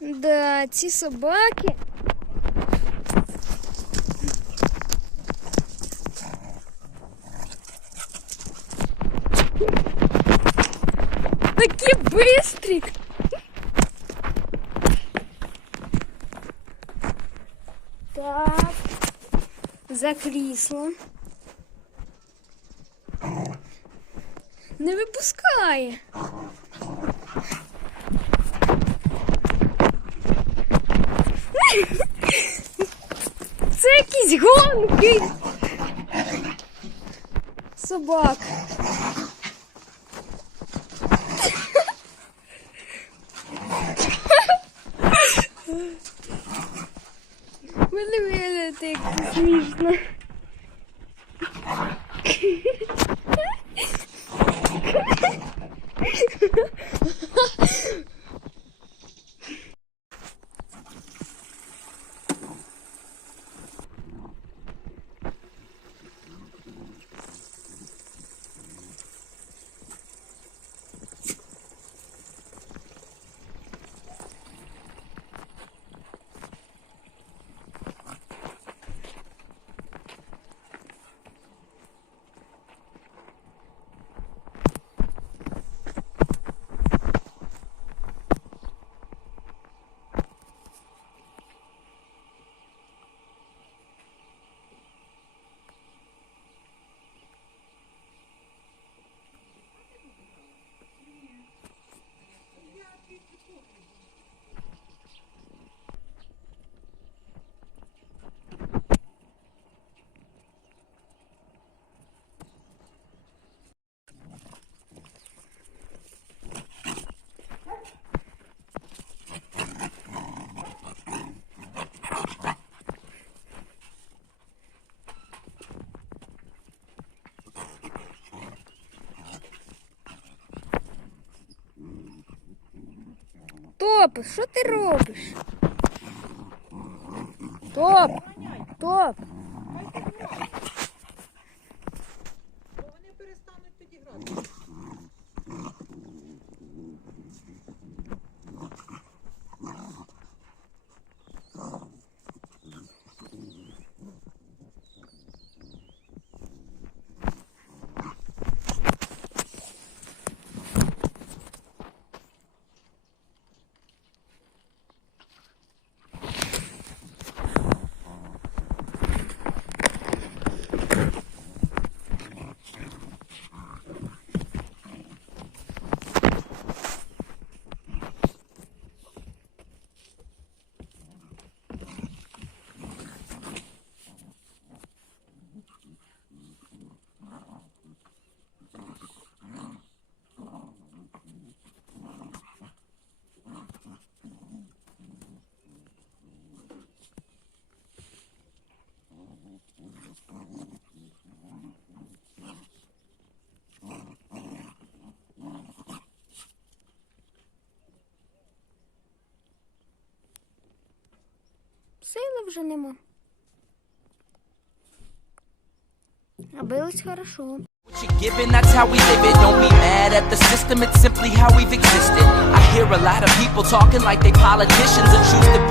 Да, ці собаки. Такі бистрі. Так. За крісло. Не випускає. Це якісь гонки. Собак. Мене виглядає як смішно. Топ, що ти робиш? Топ! Топ! Вони перестануть тоді грати. Сили вже нема. А бились хорошо. What you're given, that's how we live it. Don't be mad at the system, it's simply how we've existed. I hear a lot of people talking like they politicians and choose to be